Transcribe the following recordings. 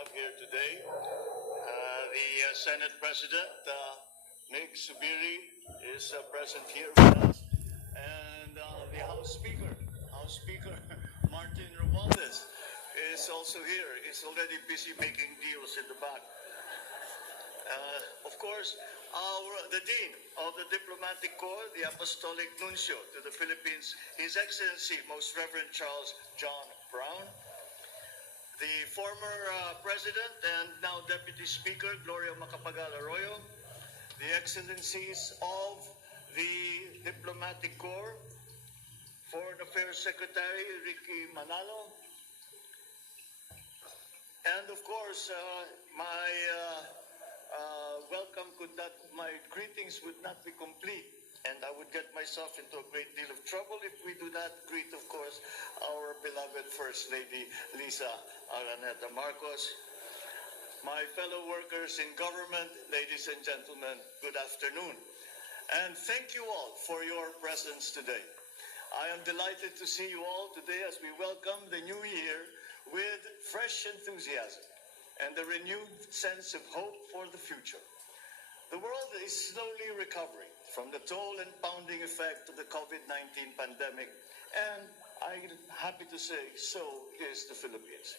have here today. The Senate President, Mig Subiri, is present here with us. And the House Speaker, Martin Romualdez, is also here. He's already busy making deals in the back. Of course, the Dean of the Diplomatic Corps, the Apostolic Nuncio to the Philippines, His Excellency, Most Reverend Charles John Brown, the former President and now Deputy Speaker, Gloria Macapagal Arroyo, the Excellencies of the Diplomatic Corps, Foreign Affairs Secretary Ricky Manalo, and of course, my greetings would not be complete, and I would get myself into a great deal of trouble if we do not greet, of course, our beloved First Lady, Lisa Araneta Marcos. My fellow workers in government, ladies and gentlemen, good afternoon. And thank you all for your presence today. I am delighted to see you all today as we welcome the new year with fresh enthusiasm and a renewed sense of hope for the future. The world is slowly recovering from the toll and pounding effect of the COVID-19 pandemic, and I'm happy to say so is the Philippines.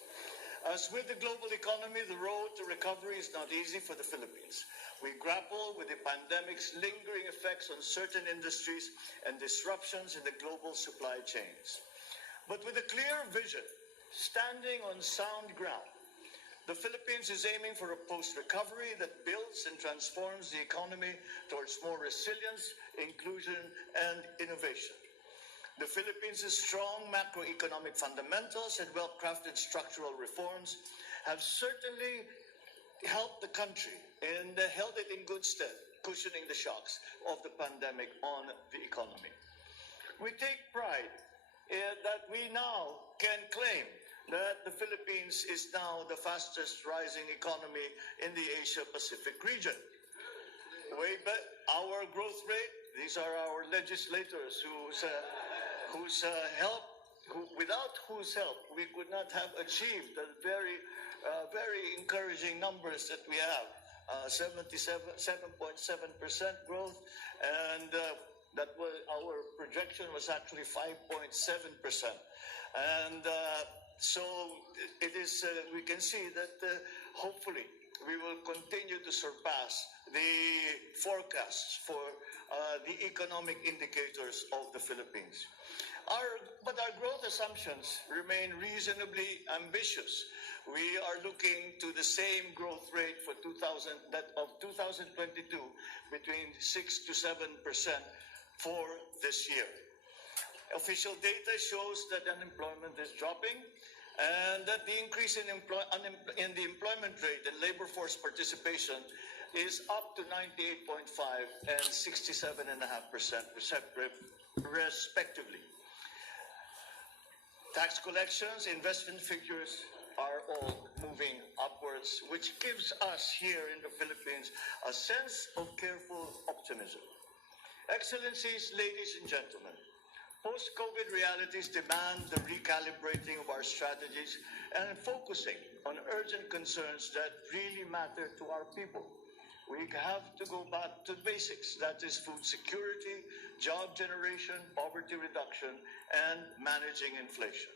As with the global economy, the road to recovery is not easy for the Philippines. We grapple with the pandemic's lingering effects on certain industries and disruptions in the global supply chains. But with a clear vision, standing on sound ground, the Philippines is aiming for a post-recovery that builds and transforms the economy towards more resilience, inclusion, and innovation. The Philippines' strong macroeconomic fundamentals and well-crafted structural reforms have certainly helped the country and held it in good stead, cushioning the shocks of the pandemic on the economy. We take pride that we now can claim that the Philippines is now the fastest rising economy in the Asia-Pacific region. Our growth rate, these are our legislators without whose help we could not have achieved the very encouraging numbers that we have, 7.7% growth, and that was our projection was actually 5.7%, and so it is. We can see that hopefully we will continue to surpass the forecasts for the economic indicators of the Philippines. But our growth assumptions remain reasonably ambitious. We are looking to the same growth rate for 2022, between 6 to 7% for this year. Official data shows that unemployment is dropping and that the increase in the employment rate and labor force participation is up to 98.5% and 67.5% respectively. Tax collections, investment figures are all moving upwards, which gives us here in the Philippines a sense of careful optimism. Excellencies, ladies and gentlemen, post-COVID realities demand the recalibrating of our strategies and focusing on urgent concerns that really matter to our people. We have to go back to basics, that is food security, job generation, poverty reduction, and managing inflation.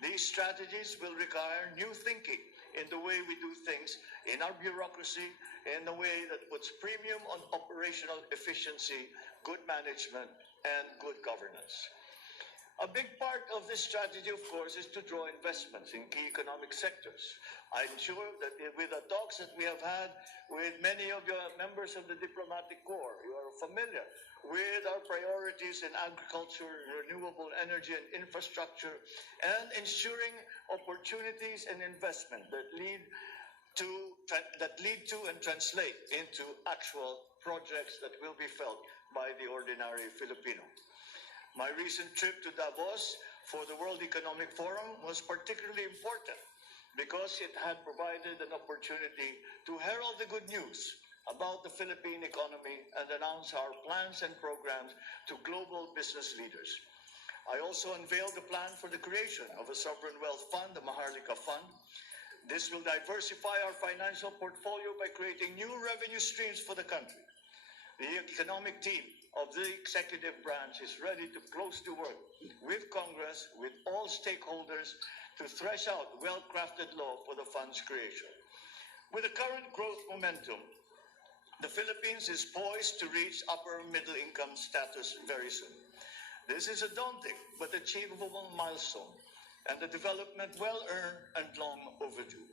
These strategies will require new thinking in the way we do things in our bureaucracy, in a way that puts premium on operational efficiency, good management, and good governance. A big part of this strategy, of course, is to draw investments in key economic sectors. I'm sure that with the talks that we have had with many of your members of the Diplomatic Corps, you are familiar with our priorities in agriculture, renewable energy and infrastructure, and ensuring opportunities and investment that lead to and translate into actual projects that will be felt by the ordinary Filipino. My recent trip to Davos for the World Economic Forum was particularly important because it had provided an opportunity to herald the good news about the Philippine economy and announce our plans and programs to global business leaders. I also unveiled the plan for the creation of a sovereign wealth fund, the Maharlika Fund. This will diversify our financial portfolio by creating new revenue streams for the country. The economic team of the executive branch is ready to close to work with Congress, with all stakeholders, to thresh out well-crafted law for the fund's creation. With the current growth momentum, the Philippines is poised to reach upper middle income status very soon. This is a daunting but achievable milestone, and the development well-earned and long overdue.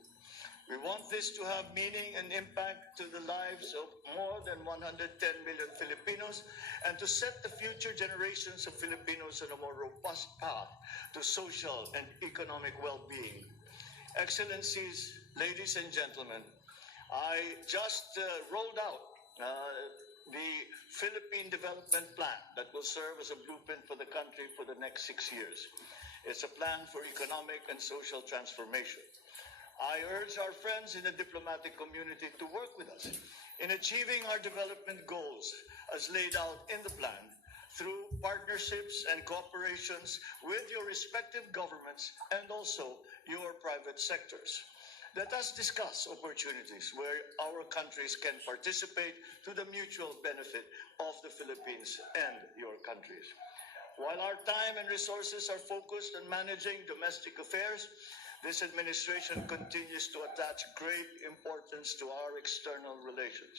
We want this to have meaning and impact to the lives of more than 110 million Filipinos and to set the future generations of Filipinos on a more robust path to social and economic well-being. Excellencies, ladies and gentlemen, I just rolled out the Philippine Development Plan that will serve as a blueprint for the country for the next 6 years. It's a plan for economic and social transformation. I urge our friends in the diplomatic community to work with us in achieving our development goals as laid out in the plan through partnerships and cooperations with your respective governments and also your private sectors. Let us discuss opportunities where our countries can participate to the mutual benefit of the Philippines and your countries. While our time and resources are focused on managing domestic affairs, this administration continues to attach great importance to our external relations.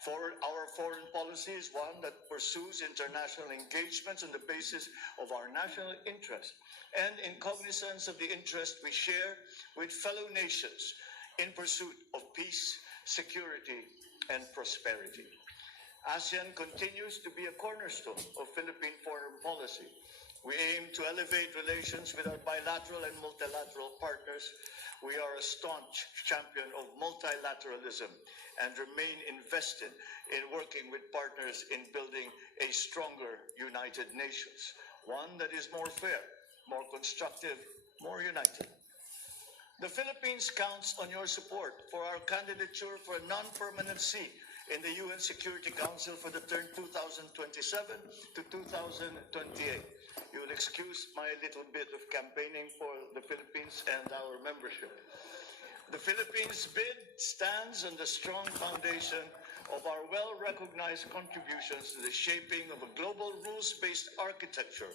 For our foreign policy is one that pursues international engagements on the basis of our national interest and in cognizance of the interest we share with fellow nations in pursuit of peace, security, and prosperity. ASEAN continues to be a cornerstone of Philippine foreign policy. We aim to elevate relations with our bilateral and multilateral partners. We are a staunch champion of multilateralism and remain invested in working with partners in building a stronger United Nations, one that is more fair, more constructive, more united. The Philippines counts on your support for our candidature for a non-permanent seat in the UN Security Council for the term 2027 to 2028. You will excuse my little bit of campaigning for the Philippines and our membership. The Philippines bid stands on the strong foundation of our well-recognized contributions to the shaping of a global rules-based architecture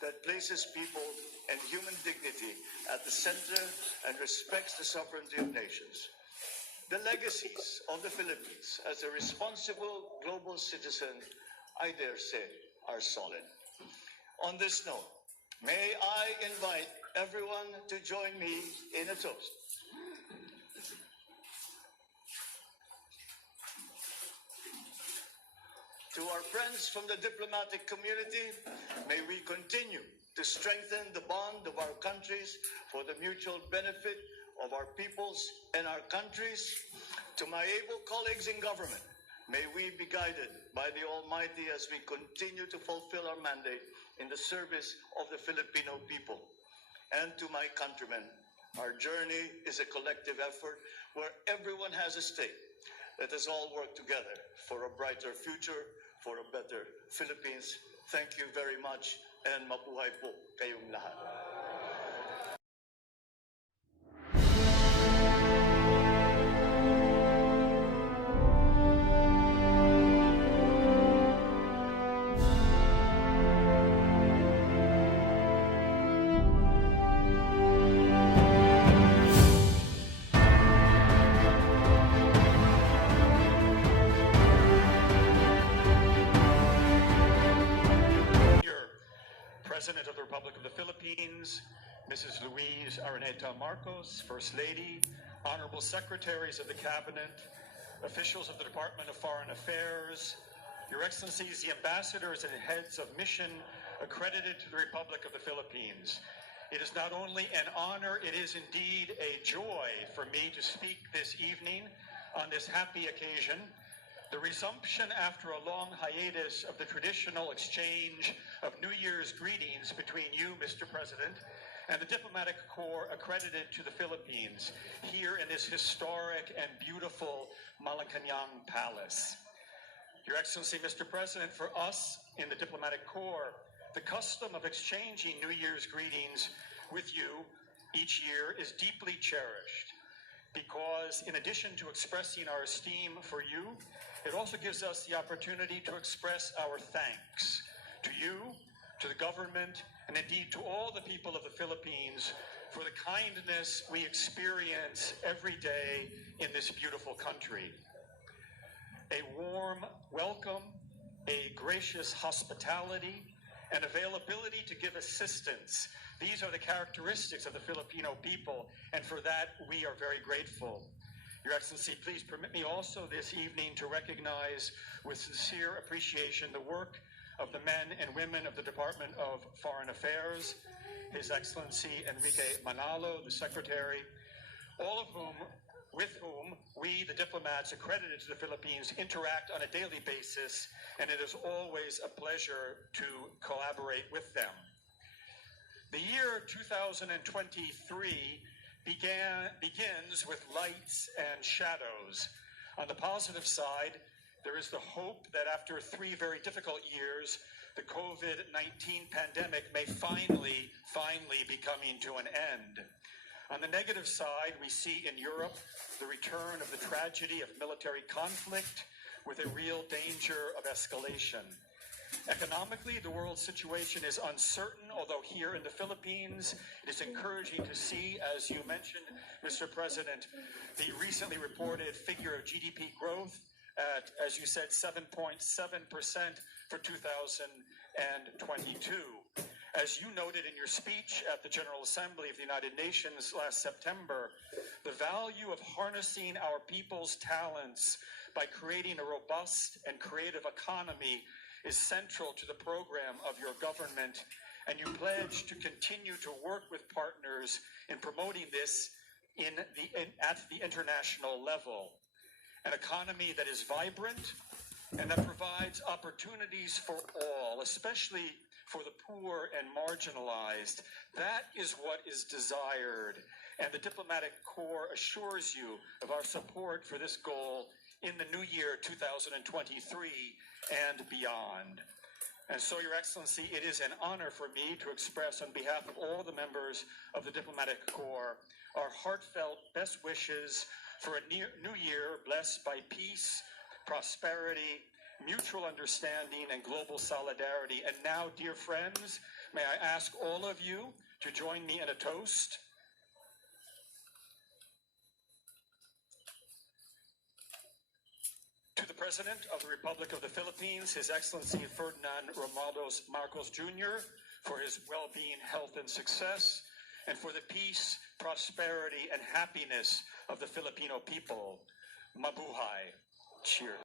that places people and human dignity at the center and respects the sovereignty of nations. The legacies of the Philippines as a responsible global citizen, I dare say, are solid. On this note, may I invite everyone to join me in a toast. To our friends from the diplomatic community, may we continue to strengthen the bond of our countries for the mutual benefit of our peoples and our countries. To my able colleagues in government, may we be guided by the Almighty as we continue to fulfill our mandate in the service of the Filipino people. And to my countrymen, our journey is a collective effort where everyone has a stake. Let us all work together for a brighter future, for a better Philippines. Thank you very much, and mabuhay po kayong lahat. President of the Republic of the Philippines, Mrs. Louise Araneta Marcos, First Lady, Honorable Secretaries of the Cabinet, officials of the Department of Foreign Affairs, Your Excellencies, the ambassadors and heads of mission accredited to the Republic of the Philippines. It is not only an honor, it is indeed a joy for me to speak this evening on this happy occasion. The resumption after a long hiatus of the traditional exchange of New Year's greetings between you, Mr. President, and the diplomatic corps accredited to the Philippines here in this historic and beautiful Malacanyang Palace. Your Excellency, Mr. President, for us in the diplomatic corps, the custom of exchanging New Year's greetings with you each year is deeply cherished. because in addition to expressing our esteem for you, it also gives us the opportunity to express our thanks to you, to the government, and indeed to all the people of the Philippines for the kindness we experience every day in this beautiful country. A warm welcome, a gracious hospitality, and availability to give assistance. These are the characteristics of the Filipino people, and for that we are very grateful. Your Excellency, please permit me also this evening to recognize with sincere appreciation the work of the men and women of the Department of Foreign Affairs, His Excellency Enrique Manalo, the Secretary, all of whom, with whom we, the diplomats accredited to the Philippines, interact on a daily basis, and it is always a pleasure to collaborate with them. The year 2023 begins with lights and shadows. On the positive side, there is the hope that after 3 very difficult years, the COVID-19 pandemic may finally be coming to an end. On the negative side, we see in Europe the return of the tragedy of military conflict with a real danger of escalation. Economically, the world situation is uncertain, although here in the Philippines, it is encouraging to see, as you mentioned, Mr. President, the recently reported figure of GDP growth at, as you said, 7.7% for 2022. As you noted in your speech at the General Assembly of the United Nations last September, the value of harnessing our people's talents by creating a robust and creative economy is central to the program of your government, and you pledge to continue to work with partners in promoting this at the international level. An economy that is vibrant and that provides opportunities for all, especially for the poor and marginalized. That is what is desired, and the Diplomatic Corps assures you of our support for this goal in the new year 2023 and beyond. And so, Your Excellency, it is an honor for me to express on behalf of all the members of the Diplomatic Corps our heartfelt best wishes for a new year blessed by peace, prosperity, mutual understanding, and global solidarity. And now, dear friends, may I ask all of you to join me in a toast. To the President of the Republic of the Philippines, His Excellency Ferdinand Romualdez Marcos Jr., for his well-being, health, and success, and for the peace, prosperity, and happiness of the Filipino people. Mabuhay. Cheers.